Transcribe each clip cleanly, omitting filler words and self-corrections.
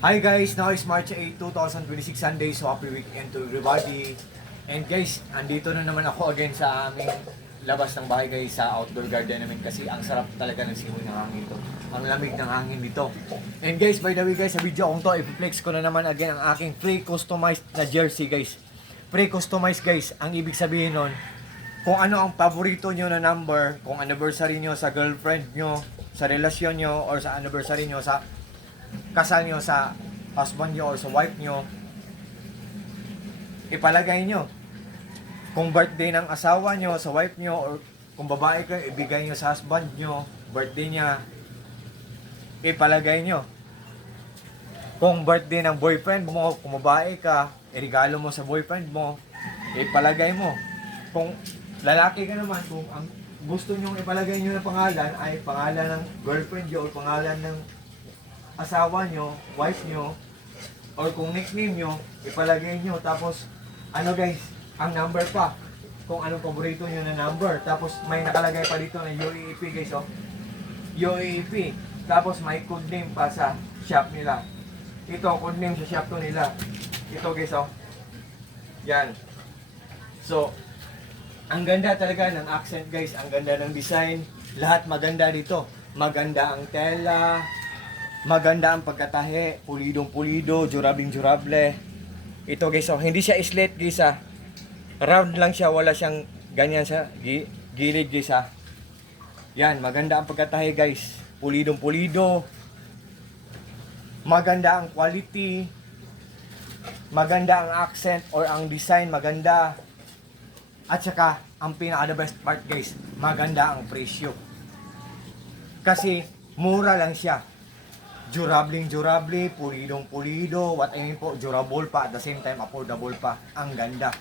Hi guys, now is March 8, 2026 Sunday, so happy weekend to everybody. And guys, andito na naman ako again sa aming labas ng bahay guys, sa outdoor garden namin kasi ang sarap talaga ng simoy ng hangin dito. Ang lamig ng hangin dito. And guys, by the way guys, sa video kong to, i-flex ko na naman again ang aking pre-customized na jersey guys. Pre-customized guys, ang ibig sabihin nun, kung ano ang paborito nyo na number, kung anniversary nyo sa girlfriend nyo, sa relasyon nyo, or sa anniversary nyo sa kasal nyo, sa husband nyo or sa wife nyo, ipalagay nyo. Kung birthday ng asawa nyo, sa wife nyo, or kung babae kayo, ibigay nyo sa husband nyo, birthday niya, ipalagay nyo. Kung birthday ng boyfriend mo, kung babae ka, irigalo mo sa boyfriend mo, ipalagay mo. Kung lalaki ka naman, kung ang gusto nyo ipalagay nyo na pangalan ay pangalan ng girlfriend nyo or pangalan ng asawa nyo, wife nyo, or kung nickname nyo, ipalagay nyo. Tapos, ano guys, ang number pa. Kung anong paborito nyo na number. Tapos, may nakalagay pa dito na UAP guys, oh. UAP. Tapos, may code name pa sa shop nila. Ito, code name sa shop to nila. Ito guys, oh. Yan. So, ang ganda talaga ng accent guys. Ang ganda ng design. Lahat maganda dito. Maganda ang tela. Maganda ang pagkatahe, pulidong-pulido, durabling-durable. Ito guys, oh, hindi siya slate guys, ah. Round lang siya, wala siyang ganyan sa gilid guys, ah. Yan, maganda ang pagkatahe guys. Pulidong-pulido. Maganda ang quality. Maganda ang accent or ang design, maganda. At saka, ang pinaka-the best part guys, maganda ang presyo. Kasi, mura lang siya. Durable, pulidong-pulido, what I mean po, durable pa, at the same time, affordable pa. Ang ganda.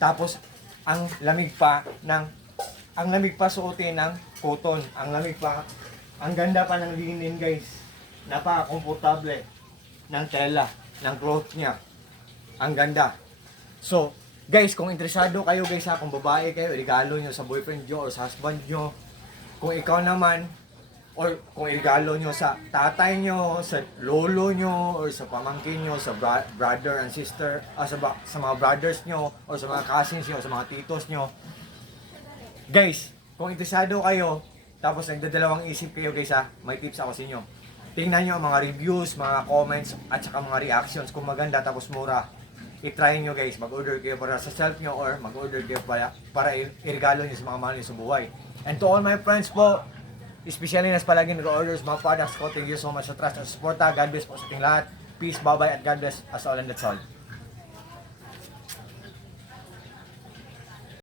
Tapos, ang lamig pa suotin ng cotton. Ang ganda pa ng linen guys. Napaka-komportable ng tela, ng cloth niya. Ang ganda. So, guys, kung interesado kayo guys ha, kung babae kayo, regalo nyo sa boyfriend nyo or sa husband nyo. Kung ikaw naman, or kung regalo nyo sa tatay nyo, sa lolo nyo, or sa pamangkin nyo, sa brother and sister, sa mga brothers nyo, or sa mga cousins nyo, sa mga titos nyo. Guys, kung interesado kayo, tapos nagdadalawang isip kayo guys ha, may tips ako sa inyo. Tingnan nyo ang mga reviews, mga comments, at saka mga reactions. Kung maganda tapos mura, i-try nyo guys, mag-order kayo para sa self nyo, or mag-order kayo para i-regalo nyo sa mga mahal nyo sa buhay. And to all my friends po, especially nas palagi nag-orders mga products ko. Thank you so much sa trust at support. God bless po sa ating lahat. Peace, bye-bye, at God bless us all, and that's all.